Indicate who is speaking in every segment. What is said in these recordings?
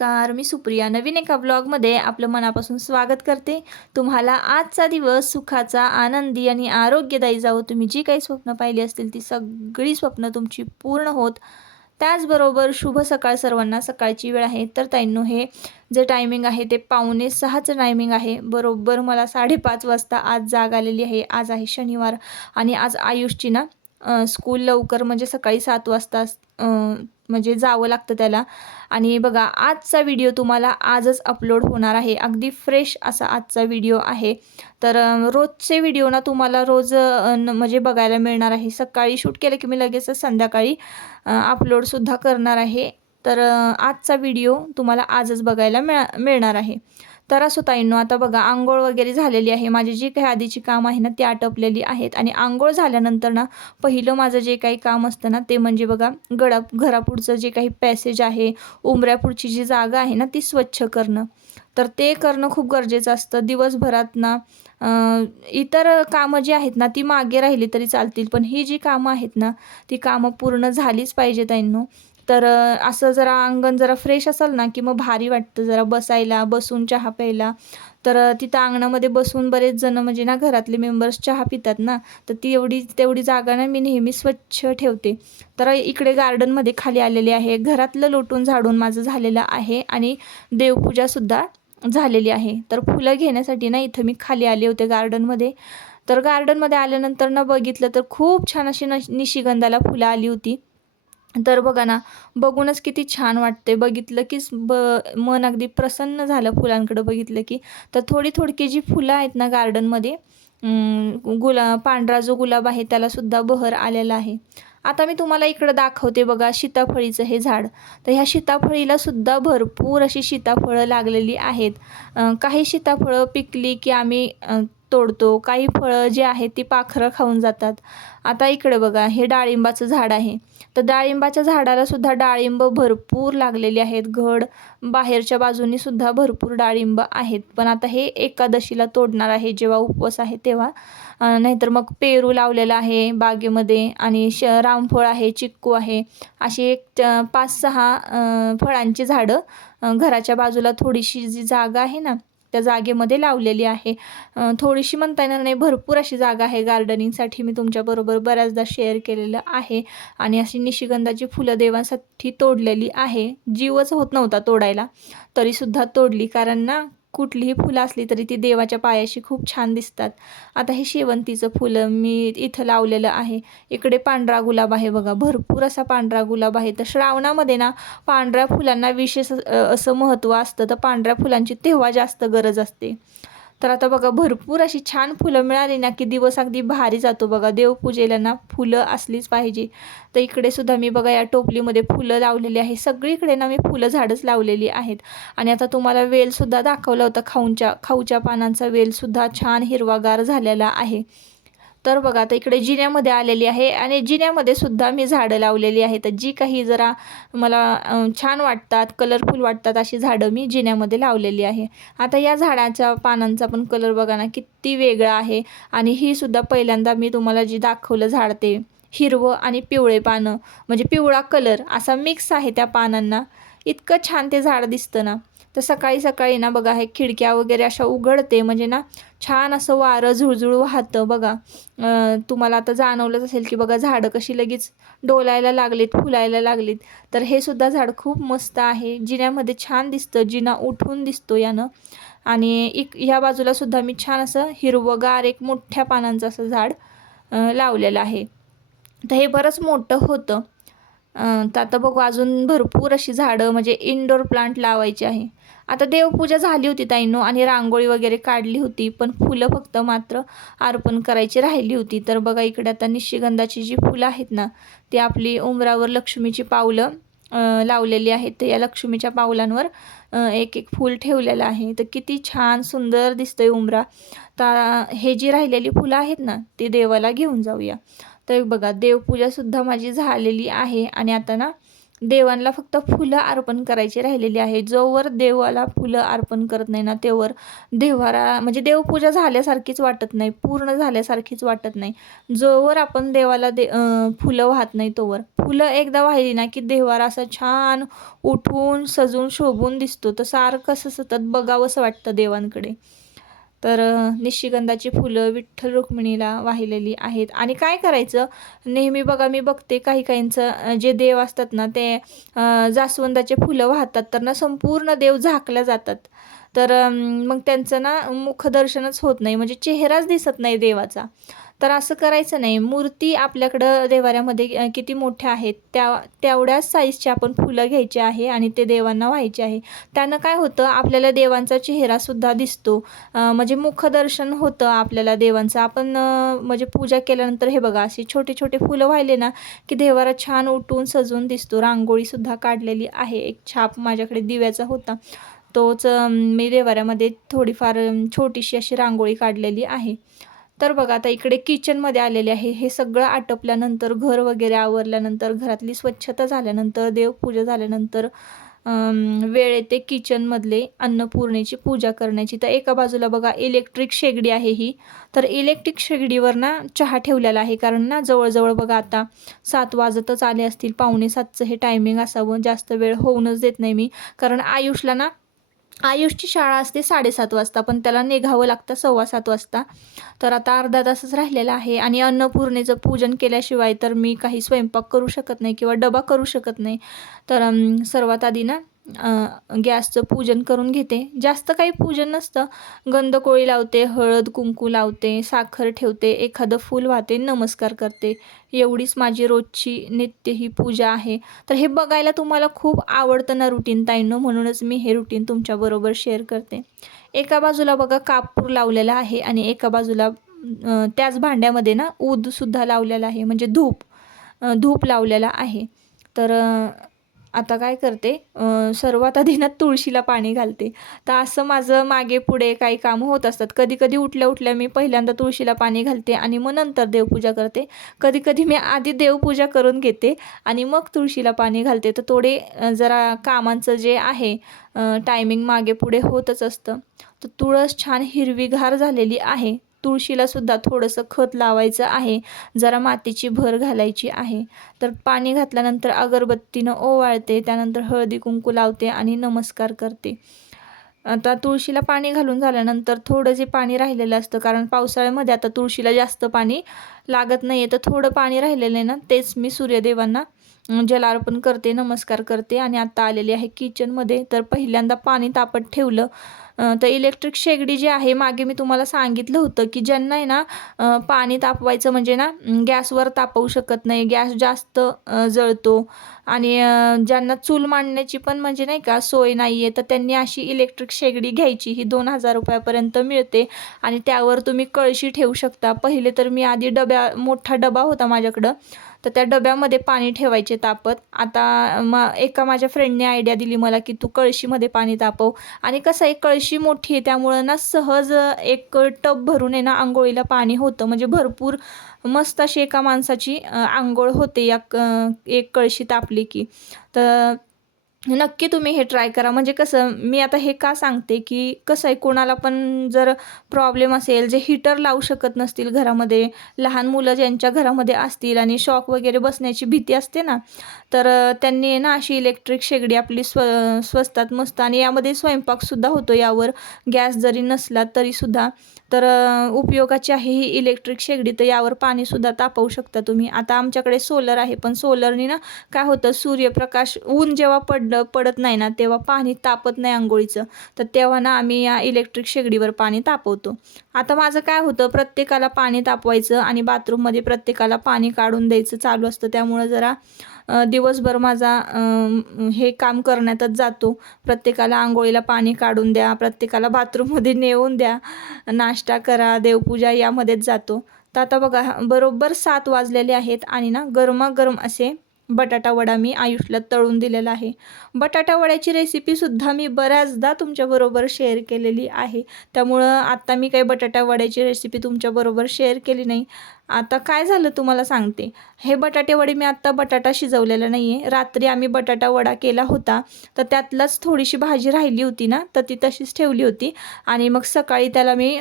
Speaker 1: नमस्कार मी सुप्रिया. नवीन एका ब्लॉगमध्ये आपलं मनापासून स्वागत करते. तुम्हाला आजचा दिवस सुखाचा आनंदी आणि आरोग्यदायी जावं. तुम्ही जी काही स्वप्न पाहिली असतील ती सगळी स्वप्न तुमची पूर्ण होत. त्याचबरोबर शुभ सकाळ सर्वांना. सकाळची वेळ आहे. तर ताईंनो हे जे टायमिंग आहे ते पावणे सहाचं टायमिंग आहे. बरोबर मला साडेपाच वाजता आज जाग आलेली आहे. आज आहे शनिवार आणि आज आयुषची ना स्कूल लवकर म्हणजे सकाळी सात वाजता म्हणजे जावं लागतं त्याला. आणि बघा आजचा व्हिडिओ तुम्हाला आजच अपलोड होणार आहे. अगदी फ्रेश असा आजचा व्हिडिओ आहे. तर रोजचे व्हिडिओ ना तुम्हाला रोज न- म्हणजे बघायला मिळणार आहे. सकाळी शूट केलं की मी लगेचच संध्याकाळी अपलोडसुद्धा करणार आहे. तर आजचा व्हिडिओ तुम्हाला आजच बघायला मिळा मिळणार आहे. तर असो ताईंनो आता बघा आंघोळ वगैरे झालेली आहे. माझी जी काही आधीची काम आहे ना ती आटपलेली आहेत. आणि आंघोळ झाल्यानंतर ना पहिलं माझं जे काही काम असतं ना ते म्हणजे बघा गडा घरापुढचं जे काही पॅसेज आहे उंबऱ्यापुढची जी जागा आहे ना ती स्वच्छ करणं. तर ते करणं खूप गरजेचं असतं. दिवसभरात ना इतर कामं जी आहेत ना ती मागे राहिली तरी चालतील. पण ही जी कामं आहेत ना ती कामं पूर्ण झालीच पाहिजे त्यांनो तर असं जरा अंगण जरा फ्रेश असेल ना की मग भारी वाटतं जरा बसायला बसून चहा प्यायला. तर तिथं अंगणामध्ये बसून बरेच जण म्हणजे ना घरातले मेंबर्स चहा पितात ना तर ती एवढी तेवढी जागा ना मी नेहमी स्वच्छ ठेवते. तर इकडे गार्डनमध्ये खाली आलेले आहे. घरातलं लोटून झाडून माझं झालेलं आहे आणि देवपूजासुद्धा झालेली आहे. तर फुलं घेण्यासाठी ना इथं मी खाली आले होते गार्डनमध्ये तर गार्डनमध्ये आल्यानंतर ना बघितलं तर खूप छान अशी न निशिगंधाला फुलं आली होती. तर बघा ना बघूनच किती छान वाटते बघितलं की ब मन अगदी प्रसन्न झालं फुलांकडं बघितलं की. तर थोडी थोडकी जी फुलं आहेत ना गार्डनमध्ये गुला पांढरा जो गुलाब आहे त्यालासुद्धा बहर आलेला आहे. आता मी तुम्हाला इकडं दाखवते बघा सीताफळीचं हे झाड. तर ह्या सीताफळीला सुद्धा भरपूर अशी सीताफळं लागलेली आहेत. काही सीताफळं पिकली की आम्ही तोडतो. काही फळं जे आहेत ती पाखरं खाऊन जातात. आता इकडे बघा हे डाळिंबाचं झाड आहे. तर डाळिंबाच्या झाडाला सुद्धा डाळिंब भरपूर लागलेले आहेत. घड बाहेरच्या बाजूनी सुद्धा भरपूर डाळिंब आहेत. पण आता हे एकादशीला तोडणार आहे. जेव्हा उपवास आहे तेव्हा. नाहीतर मग पेरू लावलेला आहे बागेमध्ये आणि श रामफळ आहे चिक्कू आहे. अशी एक पाच सहा फळांची झाडं घराच्या बाजूला थोडीशी जी जागा आहे ना त्या जागेमध्ये लावलेली आहे. थोडीशी म्हणता येणार नाही भरपूर अशी जागा आहे गार्डनिंगसाठी मी तुमच्याबरोबर बऱ्याचदा शेअर केलेलं आहे. आणि अशी निशिगंधाची फुलं देवांसाठी तोडलेली आहे. जीवच होत नव्हता तोडायला. तरीसुद्धा तोडली. कारण ना कुठलीही फुलं असली तरी ती देवाच्या पायाशी खूप छान दिसतात. आता हे शेवंतीचं फुलं मी इथं लावलेलं आहे. इकडे पांढरा गुलाब आहे बघा. भरपूर असा पांढरा गुलाब आहे. तर श्रावणामध्ये ना पांढऱ्या फुलांना विशेष असं महत्त्व असतं. तर पांढऱ्या फुलांची तेव्हा जास्त गरज असते. तर आता बघा भरपूर अशी छान फुलं मिळाली ना की दिवस अगदी भारी जातो बघा. देवपूजेला ना फुलं असलीच पाहिजे. तर इकडे सुद्धा मी बघा या टोपलीमध्ये फुलं लावलेली आहे. सगळीकडे ना मी फुलं झाडच लावलेली आहेत. आणि आता तुम्हाला वेलसुद्धा दाखवला होता खाऊच्या खाऊच्या पानांचा वेलसुद्धा छान हिरवागार झालेला आहे. तर बघा आता इकडे जिन्यामध्ये आलेली आहे आणि जिन्यामध्ये सुद्धा मी झाडं लावलेली आहेत. तर जी काही जरा मला छान वाटतात कलरफुल वाटतात अशी झाडं मी जिन्यामध्ये लावलेली आहे. आता या झाडाच्या पानांचा पण कलर बघा ना किती वेगळा आहे. आणि ही सुद्धा पहिल्यांदा मी तुम्हाला जी दाखवलं झाड ते हिरवं आणि पिवळे पानं म्हणजे पिवळा कलर असा मिक्स आहे त्या पानांना. इतकं छान ते झाड दिसतं ना. तर सकाळी सकाळी ना बघा हे खिडक्या वगैरे अशा उघडते. म्हणजे ना छान असं वारं झुळझुळ वाहतं बघा. तुम्हाला आता जाणवलंच असेल की बघा झाडं कशी लगेच डोलायला लागलीत फुलायला लागलीत. तर हे सुद्धा झाड खूप मस्त आहे. जिन्यामध्ये छान दिसतं जिना उठून दिसतो यानं. आणि इक ह्या बाजूला सुद्धा मी छान असं हिरवंगार एक मोठ्या पानांचं असं झाड लावलेलं आहे. तर हे बरंच मोठं होतं. तर आता बघू अजून भरपूर अशी झाडं म्हणजे इनडोर प्लांट लावायची आहे. आता देवपूजा झाली होती ताईंनो आणि रांगोळी वगैरे काढली होती पण फुलं फक्त मात्र अर्पण करायची राहिली होती. तर बघा इकडे आता निशिगंधाची जी फुलं आहेत ना ती आपली उमरावर लक्ष्मीची पावलं लावलेली आहेत. तर या लक्ष्मीच्या पावलांवर एक एक फूल ठेवलेलं आहे. तर किती छान सुंदर दिसतंय उमरा. तर हे जी राहिलेली फुलं आहेत ना ती देवाला घेऊन जाऊया. तर बघा देवपूजासुद्धा माझी झालेली आहे. आणि आता ना देवांना फक्त फुलं अर्पण करायची राहिलेली आहे. जोवर देवाला फुलं अर्पण करत नाही ना तेवर देवारा म्हणजे देवपूजा झाल्यासारखीच वाटत नाही पूर्ण झाल्यासारखीच वाटत नाही. जोवर आपण देवाला दे फुलं वाहत नाही तोवर. फुलं एकदा वाहिली ना की देवारा असं छान उठून सजून शोभून दिसतो. तर सारखं असं सतत बघावंसं वाटतं देवांकडे. तर निशिगंधाची फुलं विठ्ठल रुक्मिणीला वाहिलेली आहेत. आणि काय करायचं? नेहमी बघा मी बघते काही काहींचं जे देव असतात ना ते जास्वंदाचे फुलं वाहतात तर ना संपूर्ण देव झाकल्या जातात. तर मग त्यांचं ना मुखदर्शनच होत नाही म्हणजे चेहराच दिसत नाही देवाचा. तर असं करायचं नाही. मूर्ती आपल्याकडं देवाऱ्यामध्ये किती मोठ्या आहेत त्या तेवढ्याच साईजची आपण फुलं घ्यायची आहे आणि ते देवांना व्हायचे आहे. त्यानं काय होतं आपल्याला देवांचा चेहरासुद्धा दिसतो. म्हणजे मुखदर्शन होतं आपल्याला देवांचं. आपण म्हणजे पूजा केल्यानंतर हे बघा अशी छोटे छोटे फुलं व्हायले ना की देवारा छान उठून सजून दिसतो. रांगोळीसुद्धा काढलेली आहे. एक छाप माझ्याकडे दिव्याचा होता. तोच मी देवाऱ्यामध्ये थोडीफार छोटीशी अशी रांगोळी काढलेली आहे. तर बघा आता इकडे किचनमध्ये आलेले आहे. हे सगळं आटपल्यानंतर घर वगैरे आवरल्यानंतर घरातली स्वच्छता झाल्यानंतर देवपूजा झाल्यानंतर वेळ येते किचनमधले अन्नपूर्णेची पूजा करण्याची. तर एका बाजूला बघा इलेक्ट्रिक शेगडी आहे ही. तर इलेक्ट्रिक शेगडीवर ना चहा ठेवलेला आहे. कारण ना जवळजवळ बघा आता सात वाजतच आले असतील. पावणे सातचं हे टायमिंग असावं. जास्त वेळ होऊनच देत नाही मी. कारण आयुषला ना आयुषची शाळा असते साडेसात वाजता पण त्याला निघावं लागतं सव्वा सात वाजता. तर आता अर्धा तासच राहिलेला आहे आणि अन्नपूर्णेचं पूजन केल्याशिवाय तर मी काही स्वयंपाक करू शकत नाही किंवा डबा करू शकत नाही. तर सर्वात आधी ना गॅसचं पूजन करून घेते. जास्त काही पूजन नसतं. गंधकोळी लावते हळद कुंकू लावते साखर ठेवते एखादं फूल वाहते नमस्कार करते. एवढीच माझी रोजची नित्य ही पूजा आहे. तर हे बघायला तुम्हाला खूप आवडतं ना रुटीन ताईंनो म्हणूनच मी हे रुटीन तुमच्याबरोबर शेअर करते. एका बाजूला बघा कापूर लावलेला आहे आणि एका बाजूला त्याच भांड्यामध्ये ना ऊदसुद्धा लावलेला आहे म्हणजे धूप धूप लावलेला आहे. तर आता काय करते? सर्वात आधी ना तुळशीला पाणी घालते. तर असं माझं मागे पुढे काही कामं होत असतात. कधी कधी उठल्या उठल्या मी पहिल्यांदा तुळशीला पाणी घालते आणि मग नंतर देवपूजा करते. कधी कधी मी आधी देवपूजा करून घेते आणि मग तुळशीला पाणी घालते. तर थोडे जरा कामांचं जे आहे टायमिंग मागे पुढे होतच असतं. तर तुळस छान हिरवीगार झालेली आहे. तुळशीला सुद्धा थोडंसं खत लावायचं आहे. जरा मातीची भर घालायची आहे. तर पाणी घातल्यानंतर अगरबत्तीनं ओवाळते त्यानंतर हळदी कुंकू लावते आणि नमस्कार करते. आता तुळशीला पाणी घालून झाल्यानंतर थोडं जे पाणी राहिलेलं असतं कारण पावसाळ्यामध्ये आता तुळशीला जास्त पाणी लागत नाही आहे तर थोडं पाणी राहिलेलं आहे ना तेच मी सूर्यदेवांना जलार्पण करते नमस्कार करते. आणि आता आलेली आहे किचनमध्ये तर पहिल्यांदा पाणी तापत ठेवलं. तर इलेक्ट्रिक शेगडी जी आहे मागे मी तुम्हाला सांगितलं होतं की ज्यांना आहे ना पाणी तापवायचं म्हणजे ना गॅसवर तापवू शकत नाही. गॅस जास्त जळतो आणि ज्यांना चूल मांडण्याची पण म्हणजे नाही का सोय नाही आहे तर त्यांनी अशी इलेक्ट्रिक शेगडी घ्यायची. ही दोन हजार रुपयापर्यंत मिळते आणि त्यावर तुम्ही कळशी ठेवू शकता. पहिले तर मी आधी डब्या मोठा डबा होता माझ्याकडं तर त्या डब्यामध्ये पाणी ठेवायचे तापत. आता मा एका माझ्या फ्रेंडने आयडिया दिली मला की तू कळशीमध्ये पाणी तापव. आणि कसं आहे कळशी मोठी आहे त्यामुळं ना सहज एक टब भरून आहे ना आंघोळीला पाणी होतं. म्हणजे भरपूर मस्त अशी एका माणसाची आंघोळ होते या क- एक कळशी तापली की. तर नक्की तुम्ही हे ट्राय करा. म्हणजे कसं मी आता हे का सांगते की कसं आहे कोणाला पण जर प्रॉब्लेम असेल जे हीटर लावू शकत नसतील घरामध्ये लहान मुलं ज्यांच्या घरामध्ये असतील आणि शॉक वगैरे बसण्याची भीती असते ना तर त्यांनी आहे ना अशी इलेक्ट्रिक शेगडी आपली स्व स्वस्तात मस्त आणि यामध्ये स्वयंपाकसुद्धा होतो यावर. गॅस जरी नसला तरीसुद्धा तर उपयोगाची आहे ही इलेक्ट्रिक शेगडी तर यावर पाणीसुद्धा तापवू शकता तुम्ही. आता आमच्याकडे सोलर आहे पण सोलरनी ना काय होतं सूर्यप्रकाश ऊन जेव्हा पड पड पडत नाही ना तेव्हा पाणी तापत नाही आंघोळीचं. तर तेव्हा ना आम्ही या इलेक्ट्रिक शेगडीवर पाणी तापवतो. आता माझं काय होतं प्रत्येकाला पाणी तापवायचं आणि बाथरूममध्ये प्रत्येकाला पाणी काढून द्यायचं चालू असतं. त्यामुळं जरा दिवसभर माझा हे काम करण्यातच जातो. प्रत्येकाला आंघोळीला पाणी काढून द्या प्रत्येकाला बाथरूममध्ये नेऊन द्या नाश्ता करा देवपूजा यामध्येच जातो. तर आता बघा बरोबर सात वाजलेले आहेत आणि ना गरमागरम असे बटाटा वडा मी आयुषला तळून दिलेला आहे. बटाटा वड्याची रेसिपीसुद्धा मी बऱ्याचदा तुमच्याबरोबर शेअर केलेली आहे. त्यामुळं आत्ता मी काही बटाटा वड्याची रेसिपी तुमच्याबरोबर शेअर केली नाही. आता काय झालं तुम्हाला सांगते. हे बटाटे वडे मी आत्ता बटाटा शिजवलेला नाही आहे रात्री आम्ही बटाटा वडा केला होता. तर त्यातलाच थोडीशी भाजी राहिली होती ना तर ती तशीच ठेवली होती. आणि मग सकाळी त्याला मी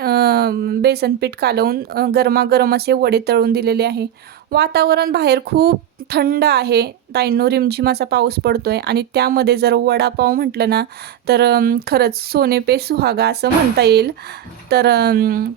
Speaker 1: बेसन पीठ कालवून गरमागरम असे वडे तळून दिलेले आहे. वातावरण बाहेर खूप थंड आहे. ताईंनो रिमझिम असा पाऊस पडतोय आणि त्यामध्ये जर वडापाव म्हटलं ना तर खरंच सोने पे सुहागा असं म्हणता येईल. तर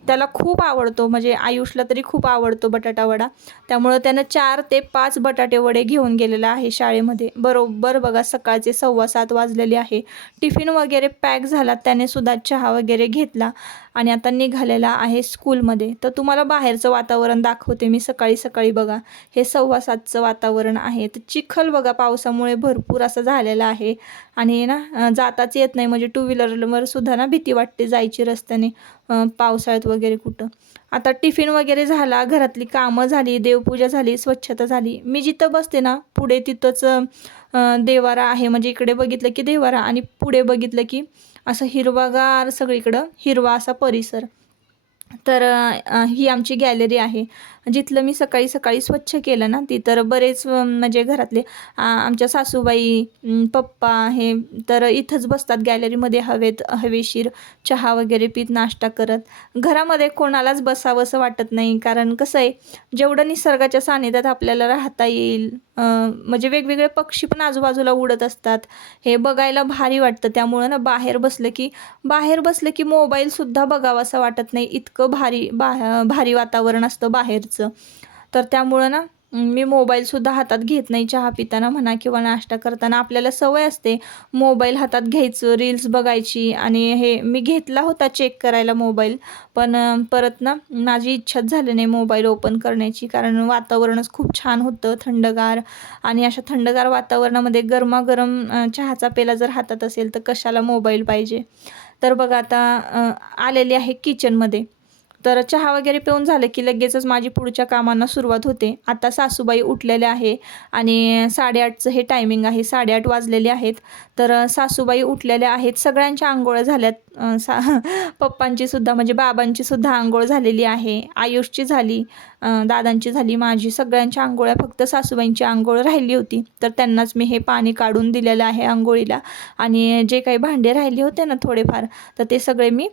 Speaker 1: त्याला खूप आवडतो म्हणजे आयुषला तरी खूप आवडतो बटाटा वडा. त्यामुळं त्यानं चार ते पाच बटाटे वडे घेऊन गेलेला आहे शाळेमध्ये. बरोबर बघा सकाळचे सव्वा सात वाजलेले आहे. टिफिन वगैरे पॅक झाला त्याने सुद्धा चहा वगैरे घेतला आणि आता निघालेला आहे स्कूलमध्ये. तर तुम्हाला बाहेरचं वातावरण दाखवते मी सकाळी सकाळी बघा. हे सव्वा सातचं वातावरण आहे. तर चिखल बघा पावसामुळे भरपूर असं झालेलं आहे. आणि ना जाताच येत नाही. म्हणजे टू व्हीलरवर सुद्धा ना भीती वाटते जायची रस्त्याने पावसाळ्यात वगैरे कुठं. आता टिफिन वगैरे झाला घरातली कामं झाली देवपूजा झाली स्वच्छता झाली. मी जिथं बसते ना पुढे तिथंच देवारा आहे. म्हणजे इकडे बघितलं की देवारा आणि पुढे बघितलं की असं हिरवागार सगळीकडं हिरवा असा परिसर. तर ही आमची गॅलरी आहे. जिथलं मी सकाळी सकाळी स्वच्छ केलं ना ती तर बरेच म्हणजे घरातले आमच्या सासूबाई पप्पा हे तर इथंच बसतात गॅलरीमध्ये हवेत हवेशीर चहा वगैरे पीत नाश्ता करत. घरामध्ये कोणालाच बसावंसं वाटत नाही कारण कसं आहे जेवढं निसर्गाच्या सानिध्यात आपल्याला राहता येईल म्हणजे वेगवेगळे पक्षी पण आजूबाजूला उडत असतात. हे बघायला भारी वाटतं. त्यामुळं ना बाहेर बसलं की बाहेर बसलं की मोबाईलसुद्धा बघावासा वाटत नाही. इतकं भारी बा भारी वातावरण असतं बाहेरचं. तर त्यामुळं ना मी मोबाईलसुद्धा हातात घेत नाही. चहा पिताना म्हणा किंवा नाश्ता करताना आपल्याला सवय असते मोबाईल हातात घ्यायचं रील्स बघायची आणि हे मी घेतला होता चेक करायला मोबाईल. पण परत ना माझी इच्छाच झाली नाही मोबाईल ओपन करण्याची कारण वातावरणच खूप छान होतं थंडगार आणि अशा थंडगार वातावरणामध्ये गरमागरम चहाचा पेला जर हातात असेल तर कशाला मोबाईल पाहिजे? तर बघा आता आलेली आहे किचनमध्ये तर चहा वगैरे पिऊन झालं की लगेचच माझी पुढच्या कामांना सुरुवात होते. आता सासूबाई उठलेले आहे आणि साडेआठचं हे टायमिंग आहे साडेआठ वाजलेले आहेत. तर सासूबाई उठलेल्या आहेत सगळ्यांच्या आंघोळ्या झाल्यात. सा पप्पांची सुद्धा म्हणजे बाबांची सुद्धा आंघोळ झालेली आहे आयुषची झाली दादांची झाली माझी सगळ्यांच्या आंघोळ्या फक्त सासूबाईंची आंघोळ राहिली होती. तर त्यांनाच मी हे पाणी काढून दिलेलं आहे आंघोळीला. आणि जे काही भांडे राहिले होते ना थोडेफार तर ते सगळे मी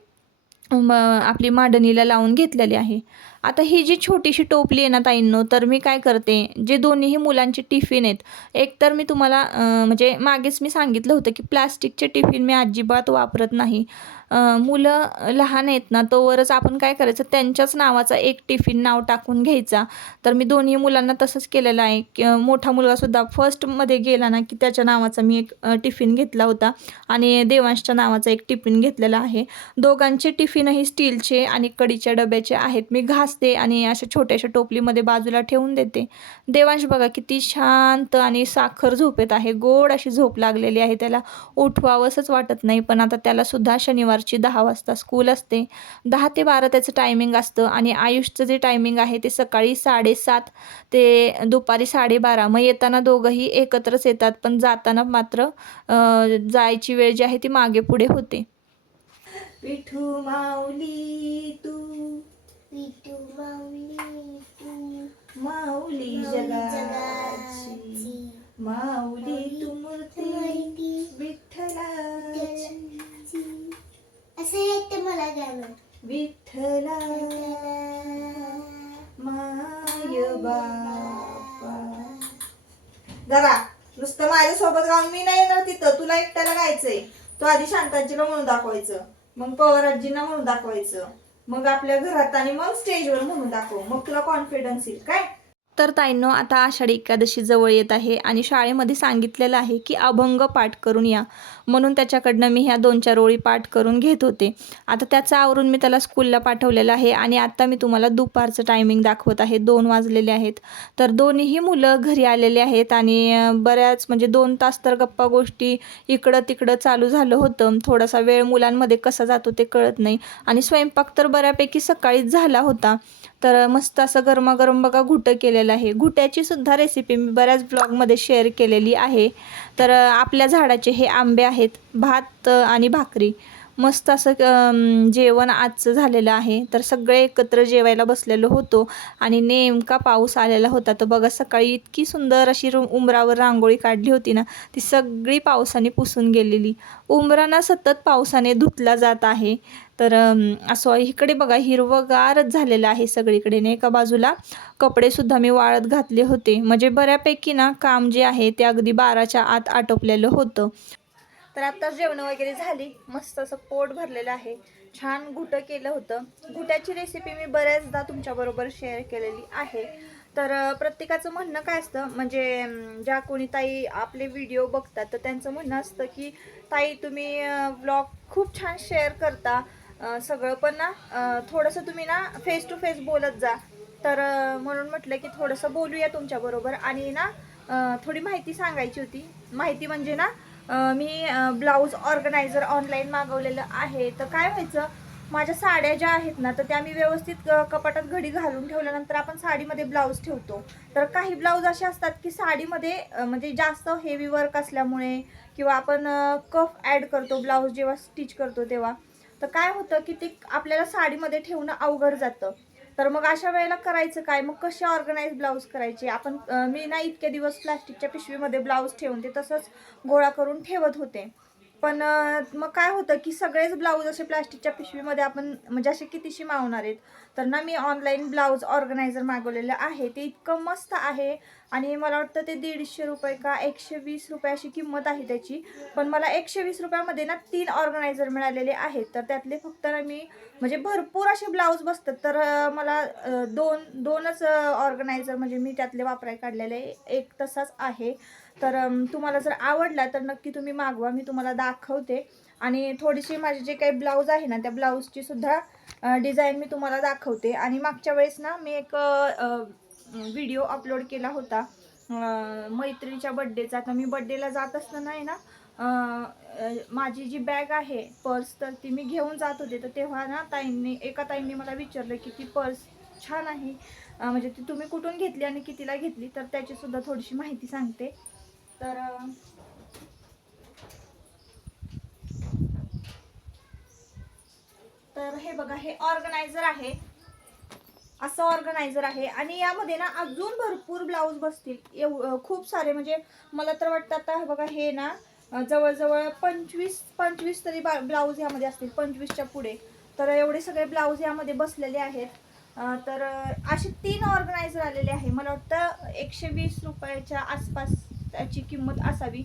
Speaker 1: म आपली मांडणीला लावून घेतलेली आहे. आता ही जी छोटीशी टोपली आहे ना ताईंनो तर मी काय करते जे दोन्हीही मुलांचे टिफिन आहेत एक तर मी तुम्हाला म्हणजे मागेच मी सांगितलं होतं की प्लास्टिकचे टिफिन मी अजिबात वापरत नाही. मुलं लहान आहेत ना तोवरच आपण काय करायचं त्यांच्याच नावाचा एक टिफिन नाव टाकून घ्यायचा. तर मी दोन्ही मुलांना तसंच केलेलं आहे. की मोठा मुलगासुद्धा फर्स्टमध्ये गेला ना की त्याच्या नावाचा मी एक टिफिन घेतला होता. आणि देवांशच्या नावाचा एक टिफिन घेतलेला आहे. दोघांचे टिफिनही स्टीलचे आणि कडीच्या डब्याचे आहेत. मी घासते आणि अशा छोट्याशा टोपलीमध्ये बाजूला ठेवून देते. देवांश बघा किती शांत आणि साखर झोपेत आहे. गोड अशी झोप लागलेली आहे. त्याला उठवावंसंच वाटत नाही पण आता त्यालासुद्धा शनिवार शनिवारची दहा वाजता स्कूल असते. दहा ते बारा त्याचं टायमिंग असतं आणि आयुषचं जे टायमिंग आहे ते सकाळी साडेसात ते दुपारी साडेबारा. मग येताना दोघंही एकत्रच येतात पण जाताना मात्र जायची वेळ जी आहे ती मागे पुढे होते. पिठू माऊली तू.
Speaker 2: विठू माऊली तू.
Speaker 1: माऊली जगाची. माऊली तू मूर्ती विठ्ठलाची.
Speaker 2: असं येते मला गाणं
Speaker 1: विठ्ठला माय बापा. जरा नुसतं माझ्यासोबत गाऊन मी नाही येणार तिथं. तुला एकट्याला गायचंय तू आधी शांताजीला म्हणून दाखवायचं. मग पवाराजींना म्हणून दाखवायचं. मग आपल्या घरात आणि मग स्टेजवर म्हणून दाखव. मग तुला कॉन्फिडन्स येईल. काय? तर ताईंनो आता आषाढी एकादशी जवळ येत आहे आणि शाळेमध्ये सांगितलेलं आहे की अभंग पाठ करून या. म्हणून त्याच्याकडनं मी ह्या दोन चार ओळी पाठ करून घेत होते. आता त्याचं आवरून मी त्याला स्कूलला पाठवलेलं आहे आणि आत्ता मी तुम्हाला दुपारचं टायमिंग दाखवत आहे. दोन वाजलेले आहेत. तर दोन्हीही मुलं घरी आलेले आहेत आणि बऱ्याच म्हणजे दोन तास तर गप्पा गोष्टी इकडं तिकडं चालू झालं होतं. थोडासा वेळ मुलांमध्ये कसा जातो ते कळत नाही. आणि स्वयंपाक तर बऱ्यापैकी सकाळीच झाला होता. तर मस्त असं गरमागरम बघा घुटं केलेलं आहे. घुट्याची सुद्धा रेसिपी मी बऱ्याच ब्लॉगमध्ये शेअर केलेली आहे. तर आपल्या झाडाचे हे आंबे आहेत भात आणि भाकरी. मस्त असं जेवण आजचं झालेलं आहे. तर सगळे एकत्र जेवायला बसलेलो होतो आणि नेमका पाऊस आलेला होता. तर बघा सकाळी इतकी सुंदर अशी रु- उंबरावर रांगोळी काढली होती ना ती सगळी पावसाने पुसून गेलेली. उंबराना सतत पावसाने धुतला जात आहे. तर असं इकडे बघा हिरवगारच झालेलं आहे सगळीकडे. ना एका बाजूला? कपडेसुद्धा मी वाळत घातले होते. म्हणजे बऱ्यापैकी ना काम जे आहे ते अगदी बाराच्या आत आटोपलेलं होतं. तर आता जेवण वगैरे झाली. मस्त असं पोट भरलेलं आहे. छान घुटं केलं होतं. घुट्याची रेसिपी मी बऱ्याचदा तुमच्याबरोबर शेअर केलेली आहे. तर प्रत्येकाचं म्हणणं काय असतं? म्हणजे ज्या कोणी ताई आपले व्हिडिओ बघतात तर त्यांचं म्हणणं असतं की ताई तुम्ही व्लॉग खूप छान शेअर करता. सगळं पण ना थोडंसं तुम्ही ना फेस टू फेस बोलत जा. तर म्हणून म्हटलं की थोडंसं बोलूया तुमच्याबरोबर आणि ना थोडी माहिती सांगायची होती. माहिती म्हणजे ना मी ब्लाऊज ऑर्गनायझर ऑनलाईन मागवलेलं आहे. तर काय व्हायचं माझ्या साड्या ज्या आहेत ना तर त्या मी व्यवस्थित कपाटात घडी घालून ठेवल्यानंतर आपण साडीमध्ये ब्लाऊज ठेवतो. तर काही ब्लाऊज असे असतात की साडीमध्ये म्हणजे जास्त हेवी वर्क असल्यामुळे किंवा आपण कफ ॲड करतो ब्लाऊज जेव्हा स्टिच करतो तेव्हा. तर काय होतं की ते आपल्याला साडीमध्ये ठेवणं अवघड जातं. तर मग अशा वेळेला करायचं काय? मग कसे ऑर्गनाईज ब्लाऊज करायचे? आपण मी ना इतके दिवस प्लास्टिकच्या पिशवीमध्ये ब्लाऊज ठेवून ते तसंच गोळा करून ठेवत होते. पण मग काय होतं की सगळेच ब्लाऊज असे प्लास्टिकच्या पिशवीमध्ये आपण म्हणजे असे कितीशी मावणार आहेत? तर ना मी ऑनलाईन ब्लाऊज ऑर्गनायझर मागवलेलं आहे. ते इतकं मस्त आहे आणि मला वाटतं ते दीडशे रुपये का एकशे वीस रुपये अशी किंमत आहे त्याची. पण मला एकशे वीस रुपयामध्ये ना तीन ऑर्गनायझर मिळालेले आहेत. तर त्यातले फक्त ना मी म्हणजे भरपूर असे ब्लाऊज बसतात. तर मला दोन दोनच ऑर्गनायझर म्हणजे मी त्यातले वापराय काढलेले. एक तसाच आहे. तर तुम्हाला जर आवडला तर नक्की तुम्ही मागवा मी तुम्हाला दाखवते. आणि थोडीशी माझे जे काही ब्लाऊज आहे ना त्या ब्लाऊजची सुद्धा डिझाईन मी तुम्हाला दाखवते. आणि मागच्या वेळेस ना मी एक व्हिडिओ अपलोड केला होता मैत्रिणीच्या बड्डेचा. तर मी बड्डेला जात असताना आहे ना माझी जी बॅग आहे पर्स तर ती मी घेऊन जात होते. तर तेव्हा ना ताईंनी एका ताईंनी मला विचारलं की ती पर्स छान आहे. म्हणजे ती तुम्ही कुठून घेतली आणि कितीला घेतली? तर त्याची सुद्धा थोडीशी माहिती सांगते. तर तर हे बघा हे ऑर्गनायझर आहे. असं ऑर्गनायझर आहे. आणि यामध्ये ना अजून भरपूर ब्लाऊज बसतील. एव खूप सारे म्हणजे मला तर वाटतं आता हे बघा हे ना जवळजवळ पंचवीस पंचवीस तरी बा ब्लाऊज यामध्ये असतील पंचवीसच्या पुढे. तर एवढे सगळे ब्लाऊज यामध्ये बसलेले आहेत. तर असे तीन ऑर्गनायझर आलेले आहे. मला वाटतं एकशे वीस रुपयाच्या आसपास त्याची किंमत असावी.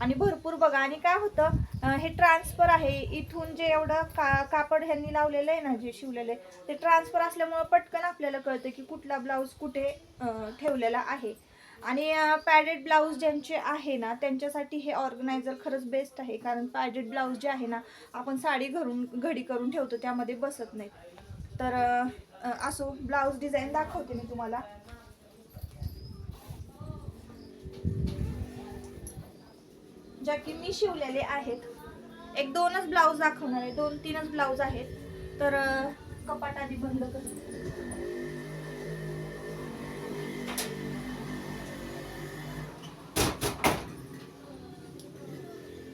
Speaker 1: आणि भरपूर बघा आणि काय होतं हे ट्रान्सफर आहे. इथून जे एवढं का कापड ह्यांनी लावलेलं आहे ना जे शिवलेलं आहे ते ट्रान्सफर असल्यामुळं पटकन आपल्याला कळतं की कुठला ब्लाऊज कुठे ठेवलेला आहे. आणि पॅडेड ब्लाऊज ज्यांचे आहे ना त्यांच्यासाठी हे ऑर्गनायझर खरंच बेस्ट आहे. कारण पॅडेड ब्लाऊज जे आहे ना आपण साडी घरून घडी करून ठेवतो त्यामध्ये बसत नाही. तर असो ब्लाऊज डिझाईन दाखवते मी तुम्हाला. ज्या की मी शिवलेले आहेत. एक दोनच ब्लाऊज दाखवणार आहे. दोन तीनच ब्लाऊज आहेत. तर कपाट आधी बंद करते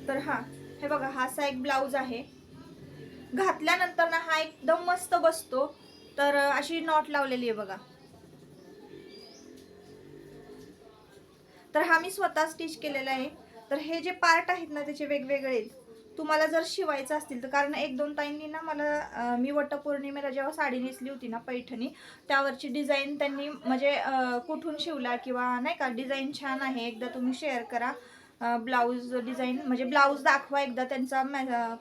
Speaker 1: तर हा हे बघा हा असा एक ब्लाऊज आहे. घातल्यानंतर ना हा एकदम मस्त बसतो. तर अशी नॉट लावलेली आहे बघा. तर हा मी स्वतः स्टिच केलेला आहे. तर हे जे पार्ट आहेत ना त्याचे वेगवेगळे तुम्हाला जर शिवायचं असतील तर कारण एक दोन ताईंनी ना मला मी वटपौर्णिमेला जेव्हा साडी नेसली होती ना पैठणी त्यावरची डिझाईन त्यांनी म्हणजे कुठून शिवला किंवा नाही का डिझाईन छान आहे एकदा तुम्ही शेअर करा. ब्लाऊज डिझाईन म्हणजे ब्लाऊज दाखवा एकदा त्यांचा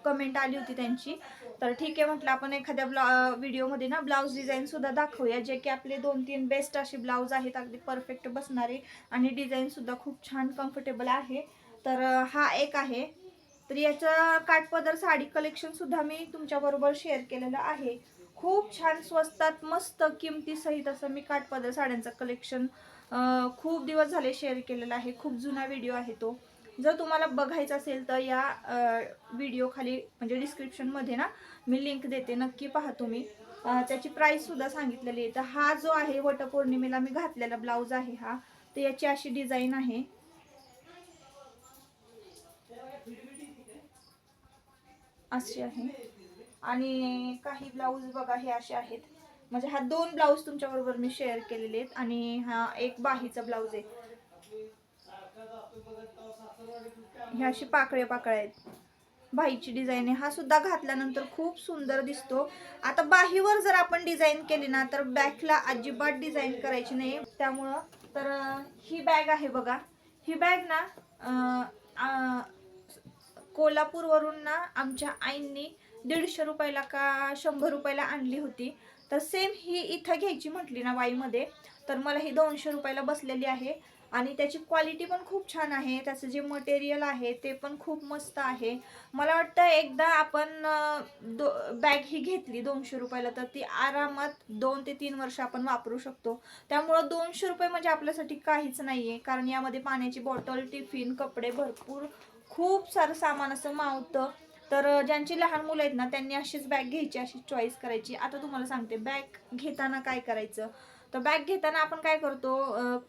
Speaker 1: कमेंट आली होती त्यांची. तर ठीक आहे म्हटलं आपण एखाद्या ब्ला व्हिडिओमध्ये ना ब्लाऊज डिझाईनसुद्धा दाखवूया जे की आपले दोन तीन बेस्ट असे ब्लाऊज आहेत अगदी परफेक्ट बसणारे आणि डिझाईनसुद्धा खूप छान कम्फर्टेबल आहे. तर हा एक आहे. तर याचं काठपदर साडी कलेक्शन सुद्धा मी तुमच्याबरोबर शेअर केलेलं आहे. खूप छान स्वस्तात मस्त किमतीसहित असं मी काठपदर साड्यांचं कलेक्शन खूप दिवस झाले शेअर केलेलं आहे. खूप जुना व्हिडिओ आहे तो. जर तुम्हाला बघायचं असेल तर या व्हिडिओ खाली म्हणजे डिस्क्रिप्शनमध्ये ना मी लिंक देते. नक्की पहा तुम्ही. त्याची प्राईससुद्धा सांगितलेली आहे. तर हा जो आहे वटपौर्णिमेला मी घातलेला ब्लाऊज आहे हा. तर याची अशी डिझाईन आहे. अशी आहे. आणि काही ब्लाऊज बघा हे असे आहेत. म्हणजे हा दोन ब्लाऊज तुमच्याबरोबर मी शेअर केलेले आहेत. आणि हा एक बाहीचा ब्लाऊज आहे. हे अशी पाकळे पाकळे आहेत. बाहीची डिझाईन आहे. हा सुद्धा घातल्यानंतर खूप सुंदर दिसतो. आता बाहीवर जर आपण डिझाईन केली ना तर बॅकला अजिबात डिझाईन करायची नाही. त्यामुळं तर ही बॅग आहे बघा. ही बॅग ना आ, आ, कोल्हापूरवरून ना आमच्या आईंनी दीडशे रुपयाला का शंभर रुपयाला आणली होती. तर सेम ही इथं घ्यायची म्हटली ना वाईमध्ये तर मला ही दोनशे रुपयाला बसलेली आहे. आणि त्याची क्वालिटी पण खूप छान आहे. त्याचं जे मटेरियल आहे ते पण खूप मस्त आहे. मला वाटतं एकदा आपण दो बॅग ही घेतली दोनशे रुपयाला तर ती आरामात दोन ते तीन वर्ष आपण वापरू शकतो. त्यामुळं दोनशे रुपये म्हणजे आपल्यासाठी काहीच नाही आहे कारण यामध्ये पाण्याची बॉटल टिफिन कपडे भरपूर खूप सारं सामान असं मावतं. तर ज्यांची लहान मुलं आहेत ना त्यांनी अशीच बॅग घ्यायची अशी चॉईस करायची. आता तुम्हाला सांगते बॅग घेताना काय करायचं? तर बॅग घेताना आपण काय करतो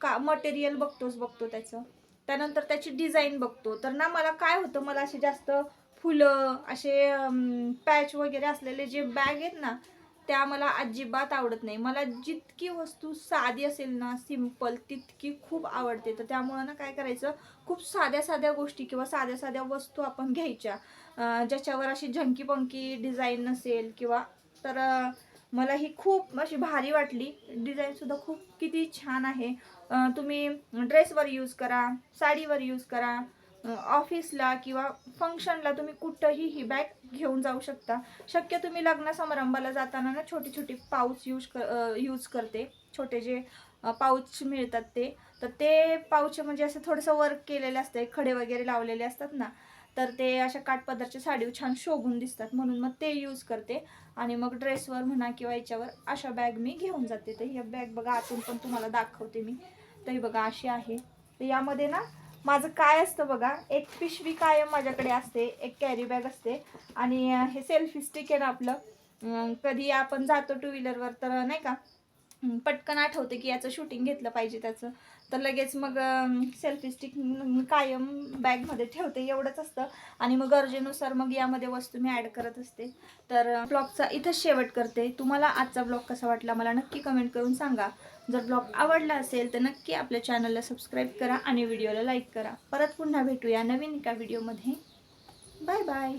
Speaker 1: का मटेरियल बघतोच बघतो त्याचं. त्यानंतर त्याची डिझाईन बघतो. तर ना मला काय होतं मला असे जास्त फुलं असे पॅच वगैरे असलेले जे बॅग आहेत ना त्या मला अजिबात आवडत नाही. मला जितकी वस्तू साधी असेल ना सिंपल तितकी खूप आवडते. तर त्यामुळं ना काय करायचं खूप साध्या साध्या गोष्टी किंवा साध्या साध्या वस्तू आपण घ्यायच्या. ज्याच्यावर अशी झंकी पंकी डिझाईन नसेल किंवा तर मला ही खूप अशी भारी वाटली. डिझाईनसुद्धा खूप किती छान आहे. तुम्ही ड्रेसवर यूज करा साडीवर यूज करा. ऑफिसला किंवा फंक्शनला तुम्ही कुठंही ही बॅग घेऊन जाऊ शकता. शक्य तुम्ही लग्न समारंभाला जाताना ना छोटी छोटी पाऊच यूज कर यूज करते. छोटे जे पाऊच मिळतात ते. तर ते पाऊच म्हणजे असं थोडंसं वर्क केलेलं असतं खडे वगैरे लावलेले असतात ना. तर ते अशा काठपदरच्या साडी छान शोभून दिसतात. म्हणून मग ते यूज करते. आणि मग ड्रेसवर म्हणा किंवा याच्यावर अशा बॅग मी घेऊन जाते. तर ही बॅग बघा आतून पण तुम्हाला दाखवते मी. तर ही बघा अशी आहे. तर यामध्ये ना माझं काय असतं बघा एक पिशवी कायम माझ्याकडे असते एक कॅरी बॅग असते. आणि हे सेल्फी स्टिक आहे ना आपलं कधी आपण जातो टू व्हीलरवर तर नाही का पटकन आठवते की याचं शूटिंग घेतलं पाहिजे त्याचं. तर लगेच मग सेल्फी स्टिक कायम बॅगमध्ये ठेवते एवढंच असतं. आणि मग गरजेनुसार मग यामध्ये वस्तू मी ॲड करत असते. तर ब्लॉगचा इथंच शेवट करते. तुम्हाला आजचा ब्लॉग कसा वाटला मला नक्की कमेंट करून सांगा. जर ब्लॉग आवडला असेल तर नक्की आपल्या चॅनलला सबस्क्राईब करा आणि व्हिडिओला लाईक करा. परत पुन्हा भेटूया नवीन एका व्हिडिओमध्ये बाय बाय